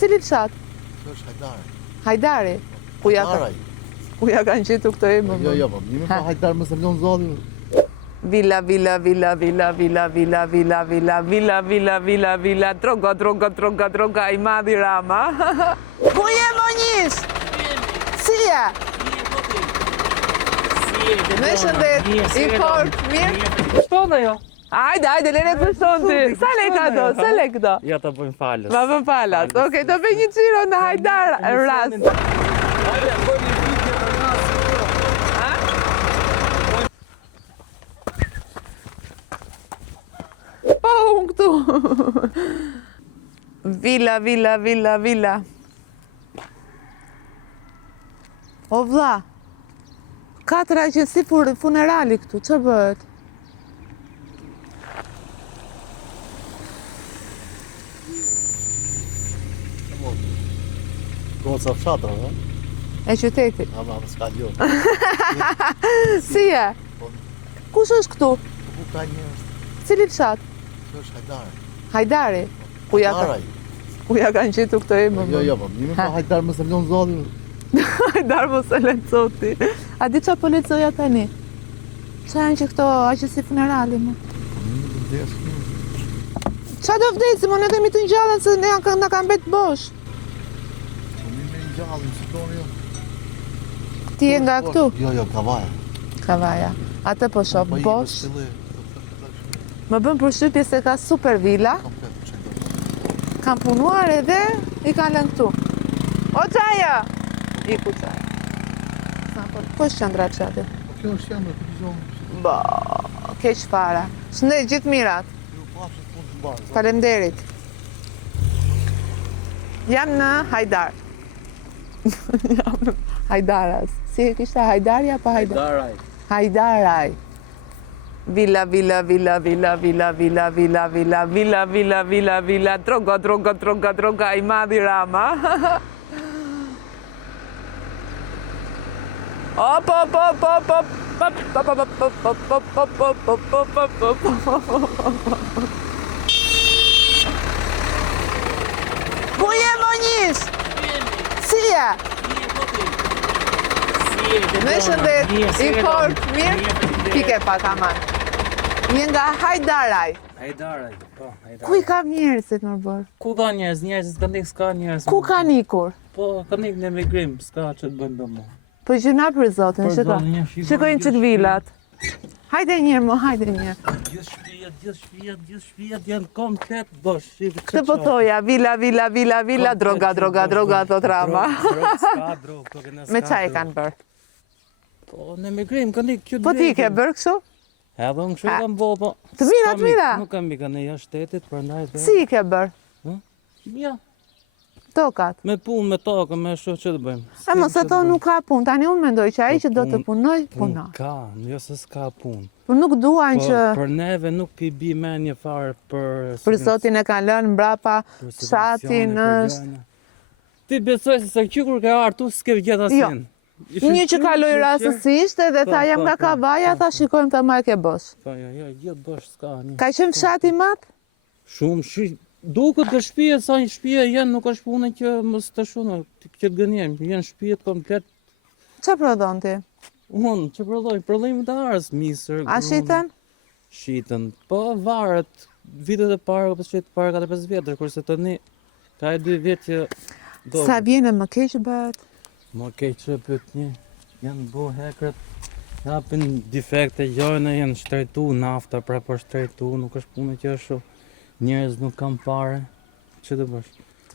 Cili fshat? Kjo është Hajdari. Hajdari. Ku ja kanë gjetur këto emër? Jo, po, një pa Hajdar më se vlon zoti. Villa, villa, villa, villa, villa, villa, villa, villa, villa, villa, villa, villa, droga, droga, droga, droga, i madhi Rama. Ku je Monjis? Si je? Në shëndet, i fort, mirë? Shtonë jo. Hajde, lere të shtonë ty. Sa lek ato, sa lek do? Ja të bëjmë falës. Ma bë falas, okej, do bëj një qiro në Hajdar rast. Po, unë këtu. Villa, villa, villa, villa. O vlla, 4 agjenci funerali këtu, që bëhet? Goca fshatra, ha? E qytetit. Ama s'ka ljo. Si je? Kush është këtu? Ku ka njerëz? Cili fshat? Kjo është Hajdari. Hajdari. Ku ja kanë gjetur këto emër? Jo, po, një pa Hajdar më se vlon zoti. Hajdar mos e lexoti. A di çfarë po lexoja tani? Çfarë janë që këto agjenci funerali më? Çfarë do vdesi, më ne kemi të ngjallën se ne na kanë mbet bosh. Ti je nga këtu? Jo, Kavaja. Kavaja. Atë po shoh bosh. Më bën përshtypje se ka super villa. Kam punuar edhe i kanë lënë këtu. O qaja! I ku qaja. Po është qendra qatë? Kjo është qendra, të vizonë. Ba, keq fara. Shëndet, gjithë mirat. Faleminderit. Jam në Hajdar. Jam në Hajdaras. Si e kishte Hajdarja pa Hajdar? Hajdaraj. Villa, villa, villa, villa, villa, villa, villa, villa, villa, villa, villa, villa, droga, droga, droga, droga, i madhi Rama. Op, op, op, op, op, ku je Monjis? Si je? Në shëndet, i fort, mirë? Pike pak aman. Je nga Hajdaraj. Hajdaraj, po, Hajdaraj. Ku i kam njerëzit më bërë? Ku ka njerëz? Njerëzit kanë s'ka njerëz. Ku ka nikur? Po, kanë në emigrim, s'ka që të bëjmë domo. Po gjuna për zotin, shikojnë që të villat. Hajde njërë mo, hajde njërë. Gjithë shtëpiat janë komplet bosh. Këtë po thoja, villa, villa, villa, villa, droga, droga, droga, thot Rama. Me qa e kanë bërë? Po, në emigrim, kanë ikë që të Po ti ke bërë kështu? Edhe unë kështu kam bo, po... Të mira, të mira? Nuk kam i kanë jashtë shtetit, prandaj... Si i ke bërë? Ja, Tokat? me punë, me tokë, me shoh që të bëjmë. E mos ato nuk ka punë, tani unë mendoj që ai që do të punoj, puno. Ka, jo se s'ka punë. Por nuk duan që... Për neve nuk i bi menje farë për... Për zotin e kanë lënë mbrapa, fshatin është... Ti besoj se kur ke artu s'ke vjet asin. Një që kaloj rastësisht edhe tha jam nga Kavaja, tha shikojmë të marrë ke bosh. Po, jo, gjithë bosh s'ka një. Ka qenë fshati mat? Shumë, duket të shtëpia, sa një shtëpia janë, nuk është punë që mos të shunë, që të gënjem, janë shtëpiat komplet. Qa prodhon ti? Unë, që prodhojmë të arës, misër, A shiten? Shiten, po varet, vitet e parë, po shtet parë 4-5 vjetër, kurse tani ka e 2 vjet që... Sa vjene më keq bëhet? Më keq që pyet një, janë bo hekret, japin defekte, jojnë janë shtrejtu, nafta pra për shtrejtu, nuk është punë që është njerëz nuk kam pare, që të bësh?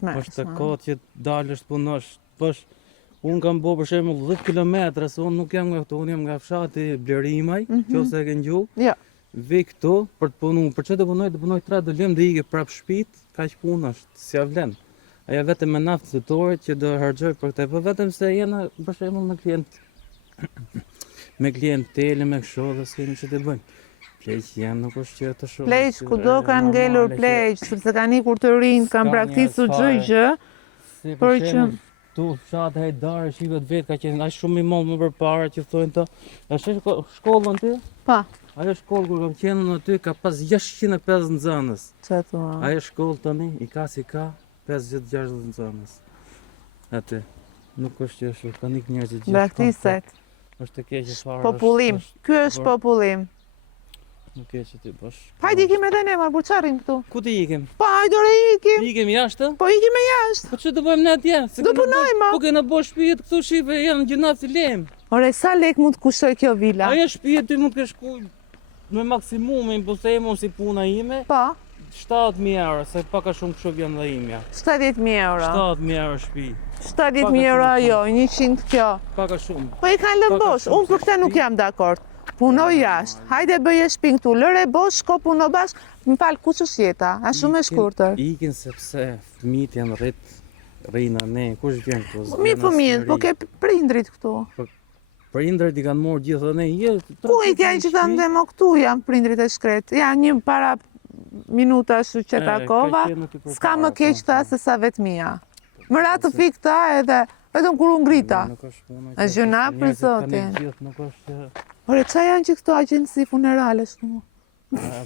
është të kohë që dalësh punosh, bësh, unë kam bo për shembull 10 kilometra, se unë nuk jam nga këtu, unë jam nga fshati Blerimaj, qose e ke ngjuar. Vi këtu për të punu, për që të punoj 3 do lëm dhe ike prap shtëpit, kaq punë është, s'ja vlen. Aja vetëm me naftë zëtore që do harxoj për këtë, po vetëm se jena për shembull me klient me klientelë, me kështu dhe s'kemi që të bëjmë. Pleq janë, nuk është që të shumë. Pleq, kudo kanë ngelur pleq, sepse kanë ikur të rinj, kanë praktisu çdo gjë. Për që tu fshat Hajdar, shivet vetë ka qenë aq shumë i madh më përpara që thonë të. A shkollën ti? Pa. Ajo shkollë kur kam qenë aty ka pas 650 nxënës. Çfarë thua? Ajo shkollë tani i ka si ka. 50-60 zonës. Aty. Nuk është që ka nik njerëzit gjithë. Braktiset. Është e keqe fare. Popullim. Ky është popullim. Nuk e që ti bosh. Hajde ikim edhe ne, marr buçarrim këtu. Ku ti ikim? Po hajde ore ikim. Ikim jashtë? Po ikim e jashtë. Po ç'do të bëjmë ne atje? Do punojmë. Po kena bosh shtëpi këtu shive janë gjëna të lem. Ore sa lek mund të kushtoj kjo vila? Ajo shtëpi ty mund të shku me maksimumin, po themu si puna ime, Po, 7.000 euro, se pak a shumë kështu vjen dhe imja. 70.000 euro. 7.000 euro shtëpi. 70.000 euro ajo, 100 kjo. Pak a shumë. Po i kanë lënë bosh, unë për këtë nuk jam dakord. Punoj jashtë, hajde bëje shpinë këtu, lëre bosh, shko puno bashkë, më falë ku që shjeta, a shumë e shkurtër. Ikin sepse fëmijët janë rrina ne, kush vjen këtu? Mi fëmijët, po ke prindrit këtu. Prindrit i kanë morë gjithë dhe ne, Ku i kjanë që të ndemo këtu janë prindrit e shkret, janë një para minuta shu që takova, s'ka më keq ta se sa vetë mia. Më ratë të fik ta edhe, vetëm kur unë ngrita. E gjëna për zotin. Ore, qa janë që këto agjensi funerale shtu?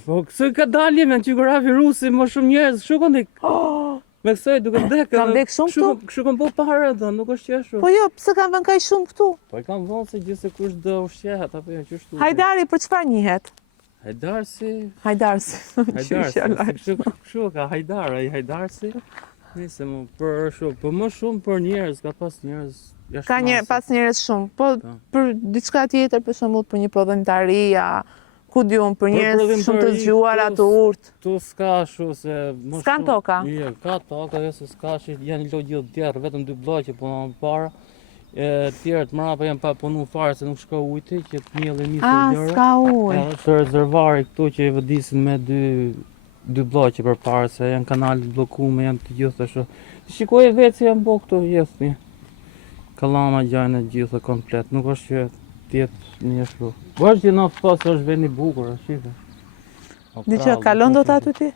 Po kësë ka dalje me në qikografi rusi, më shumë njerëz, shukon dik. Me kësoj duke vdekë. Kam vdek shumë këtu? Shukon po parë dhe, nuk është qeshu. Po jo, pse kam vën kaj shumë këtu? Po i kam vënë se gjithë se kush dë ushqehet, apo ja qështu. Hajdari për çfarë njihet? Hajdarsi. Hajdarsi. Kështu ka hajdarsi. Nise më për shumë, po më shumë për njerëz, ka pas njerëz jashtë. Ka pas njerëz shumë, po për diçka tjetër, për shembull për një prodhimtaria, ku diun, për njerëz shumë të zgjuara, të urtë. Tu s'ka shu se më shumë. S'kan toka? Jo, ka toka, jo se s'ka që janë lojë gjithë tjerë, vetëm 2 bloqe punon para. Tjerët mrapa janë pa punu fare se nuk shka ujti, që të mjellin një të gjëra. S'ka ujë. Është rezervari këtu që i vëdisin me 2 bloqe për parë, se janë kanalit blokume, janë të gjithë të shu. Shikoj e vetë se janë bo këtu jesë një. Kalama gjajnë e gjithë komplet, nuk është që tjetë një shlu. Po është që në pasë është vendi bukur, është shive. Di që, kalon do të aty ti?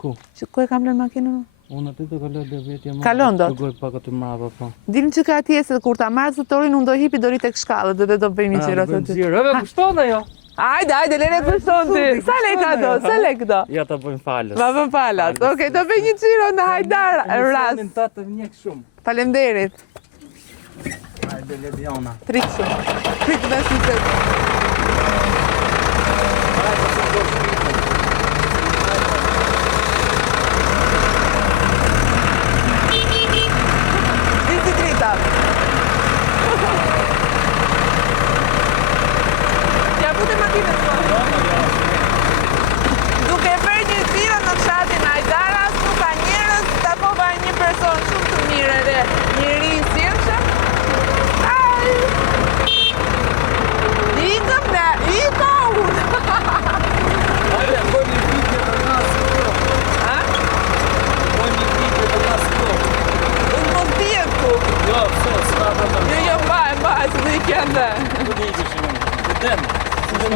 Ku? Që ku e kam lënë makinën? Unë aty të kaloj dhe vetja më. Kalon do? Të goj pak aty mrapa, po. Dilim që ka atje se kur ta marrë zëtorin, unë do hipi dori tek shkallët dhe do bëjmë një qiro të ty. Eve kushton dhe jo? Hajde, lene kushton ti. Sa lek ato, sa lek do? Ja ta bëjmë falës. Ma bëm falas. Okej, do bëj një qiro në Hajdar rast. Në ta të mjek shumë. Faleminderit. Hajde Lediona. Prit shumë. Prit me succes. Disi drita. Ja pute makinës po. Duke bërë një xhiro në fshatin Hajdaras, nuk ka njerëz, takova një person shumë të mirë dhe njëri i sjellshëm. Ikëm ne, unë. Hajde, bëjmë një video për nas këto. Ha? Bëjmë një video për nas këto. Unë mos bie këtu. Jo, pse, s'ka problem. Jo, mbaj, se do i kjem dhe. Ku di që shumë? Beten.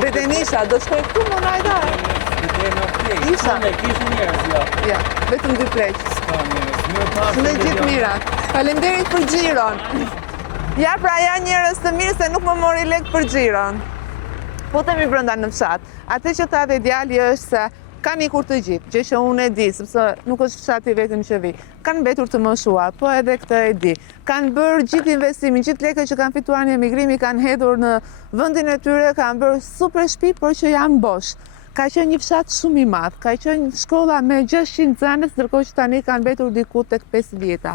Betenisha, do shkoj këtu më në Hajdar. Beten, okej. Isha. Ne kishë njerëz, ja. Ja, vetëm 2 pleq. S'ka njerëz. Mirë pafshim. Në gjithë mirat. Faleminderit për xhiron. Ja, pra janë njerëz të mirë se nuk më mori lek për xhiron. Futemi brenda në fshat. Atë që tha dhe djali është se kanë ikur të gjithë, gjë që unë e di, sepse nuk është fshati vetëm që vi. Kanë mbetur të moshuar, po edhe këtë e di. Kanë bërë gjithë investimin, gjithë lekët që kanë fituar në emigrimi kanë hedhur në vendin e tyre, kanë bërë super shtëpi, por që janë bosh. Ka qenë një fshat shumë i madh, ka qenë shkolla me 600 nxënës, ndërkohë që tani kanë mbetur diku tek 50-ta.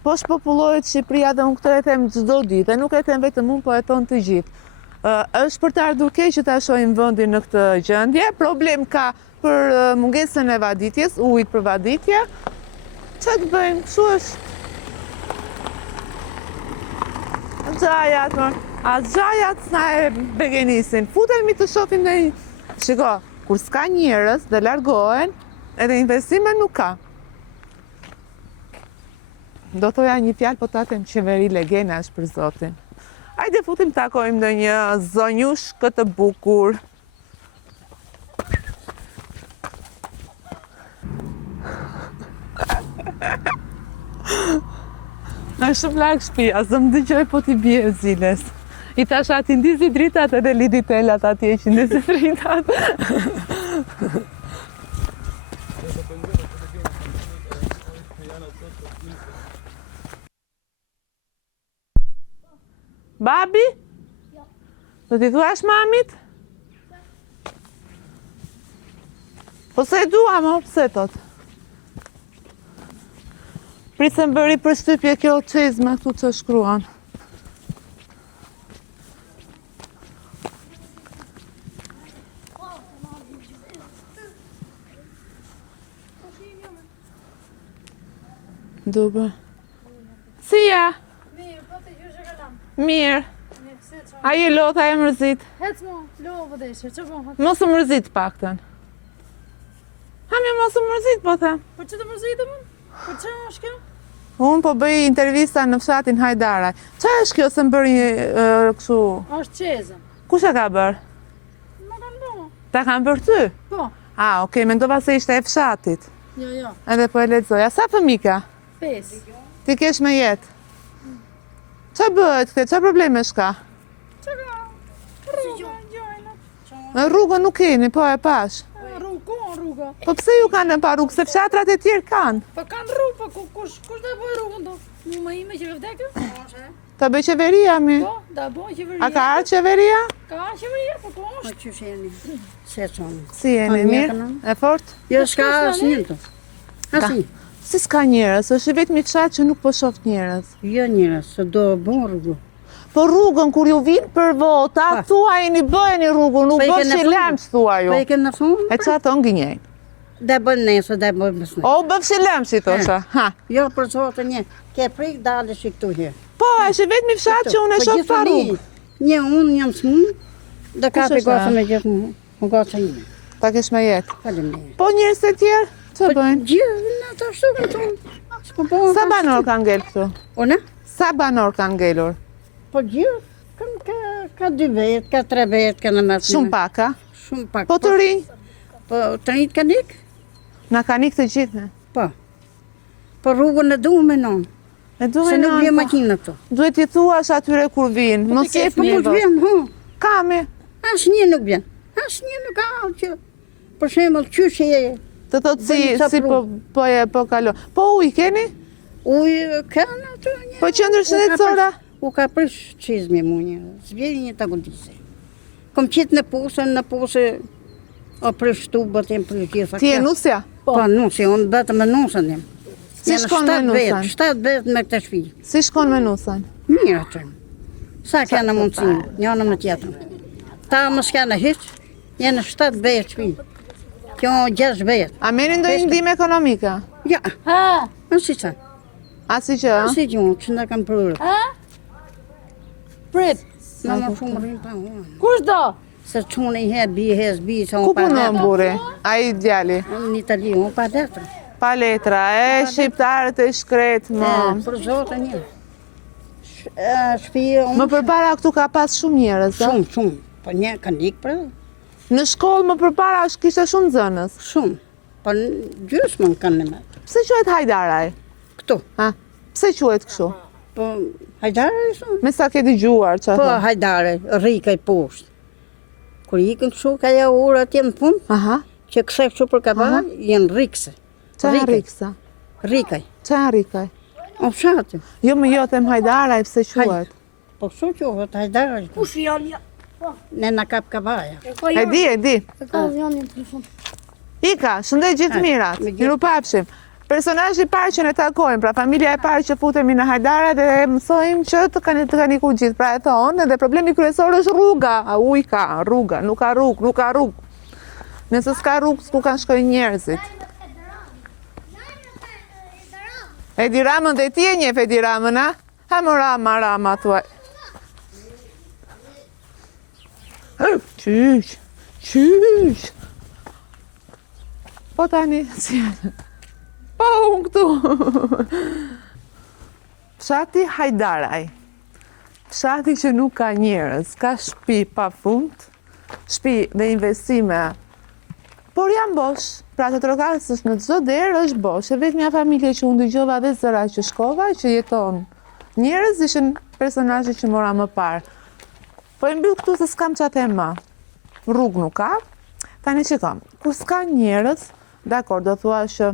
Po shpopullohet Shqipëria dhe unë këtë e them çdo ditë, e nuk e them vetëm unë, po e thon të gjithë. Është për të ardhur keq që ta shohim vendin në këtë gjendje. Problem ka për mungesën e vaditjes, ujit për vaditje. Çfarë të bëjmë? Kështu është. Xhajat, a xhajat na e begenisin. Futemi të shohim në një. Shiko, kur s'ka njerëz dhe largohen, edhe investime nuk ka. Do thoja një fjalë, po ta them qeveri legena është për zotin. Hajde futim takojmë në një zonjush këtë bukur. Në shumë larg shtëpia, zë më dëgjoj po t'i bie ziles. I tash ati ndizi dritat edhe lidi telat atje që ndizi dritat. Babi? Do t'i thuash mamit? Po se e dua, ma pse tot? Prisë më bëri për shtypje kjo qezme këtu që shkruan. Dube. Si ja? Mirë, po të gjyshë kalam. Mirë. Mirë, se që? A je lot, a je mërzit? Hec mo, lo vëdeshë, që po? Mos u mërzit pakten. Hami mos u mërzit, po them. Po që të mërzite më? Po që është kjo? Unë po bëj intervista në fshatin Hajdaraj. Qa është kjo se më bëri kështu? Është qezën. Kush e ka bërë? Më kanë bo. Ta kanë bërë ty? Po, Okej, mendova se ishte e fshatit. jo. Edhe po e lexoja. Sa fëmijë ka? 5. Ti kesh me jetë? Qa bëhet këte? Qa probleme shka? Që ka? Rruga, gjojnë. Në rrugën nuk keni, po e pash. Rruga. Po pse ju kanë në pa rrugë? Se fshatrat e tjerë kanë. Po kanë rrugë, po kush da boj rrugën do? Mu më ime që vdekë? Ta bëj qeveria mi. Po, da boj qeveria. A ka ardhë qeveria? Ka qeveria, po ku është? Po që jeni? Se qonë? Si jeni, Po, mirë? mirë, E fort? Jo, s'ka asnjë të. Asnjë. Si s'ka njerëz, është vetëm i fshat që nuk po shoh njerëz. Jo njerëz, se do bon rrugu. Po rrugën kur ju vinë për vota, Pa. thuajini bëheni rrugën, nuk Po i bësh kene që thonë? lëmsh thua ju. Po e kënë në thonë? E qa thonë gënjejnë. Dhe bën nesë, dhe bën mësne. O, bëfshi lëmshi thosha. Ha. Jo, për zotë një, ke prik dalë shi këtu her. Po, është vetëm i fshat që unë e shoh pa rrugë. Një unë, një mësmun, dhe ka Kush për është gosën ajo? e gjithë mu. Më gosën një. Ta kesh me jetë. Falim ne. Po njerëz të tjerë, që bëjnë? Gjithë, në të ashtu më tonë. S'po po. Sa banor kanë ngel këtu? Une? Sa banor kanë ngelur? Po gjithë, ka 2 vetë, ka 3 vetë, ka në mësë. Shumë pak, a? Shumë pak. Po të rinj? Po të rinjtë ka nikë? Na ka nikë të gjithë, ne? Po. Po rrugën e duhe me non. E Se duhen nuk vjen në makina këtu. duhet i thuash atyre kur vinë. Mos jep Po mos mirë. vjen, ho. Kame. Asnjë nuk vjen. Asnjë nuk ka që. Për shembull, qysh e Të thotë Bëni ca si po kalon. Po ujë keni? ujë kanë aty një. Po qendër shëndetësore? U ka prish çizmi mu një. Zvjeri një tagudise. Kom qitë në pusë, o prish tubët e më prish gjitha. Ti e kjo. nusja? Po, nusja, unë betë me nusën jam. Si shkon me nusën? 7 vetë me këtë shpi. Si shkon me nusën? Mirë atë. Sa kena mundësin, njënëm në tjetën. Ta më s'kena hiq, jenë 7 vetë shpi. Kjo 6 vetë. A merrin ndonjë ndihmë ekonomike? Ja, Ha, në si që. Asi që, a? Si gjunë, që në kam prurë. prit. Në më shumë rrimë pa unë. Kush do? Se qunë i he, bi, që Ku unë pa punon letra. buri? Ai djali. Unë në Itali, unë pa letra. Pa letra, shqiptarët e shkret, më. Për zotë një. Shpi, Më unë përpara këtu ka pas shumë njerëz, a? shumë. Po një ka nikë për, Në shkollë më përpara kishte shumë nxënës. shumë. Po gjysmë më kanë në me. Pse quhet Hajdaraj? Këtu. Ha? Pse quhet kështu? Po, hajdare i shumë. Me sa ke dëgjuar çfarë Po, thon? hajdare, rrika i poshtë. Kur ikën kështu, ka ja ura atje në fund, Aha. që këse kështu për kaba, jenë rrikse. Çfarë riksa? Rrikaj. Çfarë rikaj? O fshati. Jo më jo them Hajdaraj pse quhet? Po kështu që o hajdare. Kush janë? Ne në kap kabaja. E di. Ka janë në telefon. Ika, shëndet gjithë mirat. me gjithë. Miru papshim. Personazhi i parë që ne takojmë, pra familja e parë që futemi në Hajdara dhe mësojmë që të kanë iku gjithë. Pra e thonë, dhe problemi kryesor është rruga. A ujë ka, rruga, nuk ka rrugë. Nëse s'ka rrugë, s'ku kanë shkojnë njerëzit. Edi Ramën dhe ti e njeh Edi Ramën, a? Ha më Rama, thuaj. Qysh. Po tani, si janë? Po unë këtu. Fshati Hajdaraj. Fshati që nuk ka njerëz, ka shtëpi pa fund, shtëpi dhe investime. Por janë bosh, pra të trokasës në çdo derë është bosh. E vetmja familje që unë dëgjova dhe zëra që shkova, që jeton njerëz ishin personazhe që mora më parë. Po e mbyll këtu se s'kam çfarë them më. Rrugë nuk ka. Tani shikoj, kur s'ka njerëz, dakor, do thua që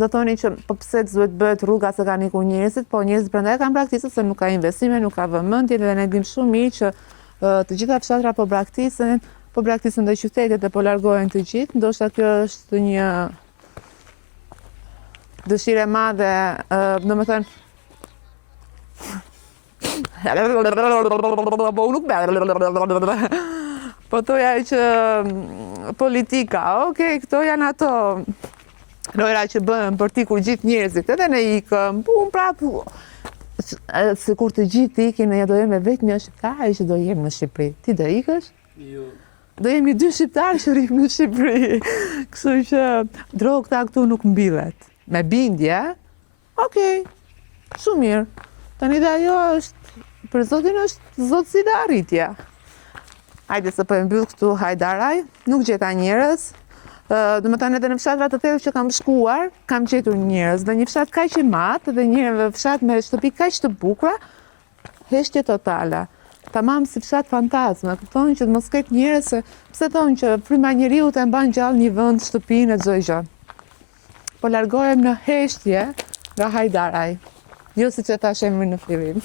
Do thoni që po pse duhet bëhet rruga se kanë ikur njerëzit, po njerëzit prandaj kanë braktisur se nuk ka investime, nuk ka vëmendje dhe ne dim shumë mirë që të gjitha fshatra po braktisën dhe qytetet dhe po largohen të gjithë. Ndoshta kjo është një dëshirë e madhe, domethënë po toja që politika, okej, këto janë ato lojra që bëhen për t'ikur gjithë njerëzit, edhe ne ikëm, prapë, se kur të gjithë ikin, ne do jemi vetëm një shqiptarë që do jemi në Shqipëri. Ti do ikësh? Jo. Do jemi 2 shqiptarë që rrim në Shqipëri. Kështu që drogta këtu nuk mbillet. Me bindje, okej, shumë mirë. Tani dhe ajo është, për Zotin është zotësi dhe arritja. Hajde se po e mbyll këtu Hajdaraj, nuk gjeta njerëz. Do më thënë edhe në fshatrat të tjerë që kam shkuar, kam gjetur njerëz dhe një fshat kaq i madh dhe një fshat me shtëpi kaq të bukura, heshtje totale. Tamam si fshat fantazme, kupton që të mos ketë njerëz se pse thonë që fryma e njeriu të mban gjallë një vend, shtëpinë e çdo gjë. Po largohem në heshtje nga Hajdaraj. Jo siç e thash emrin në fillim.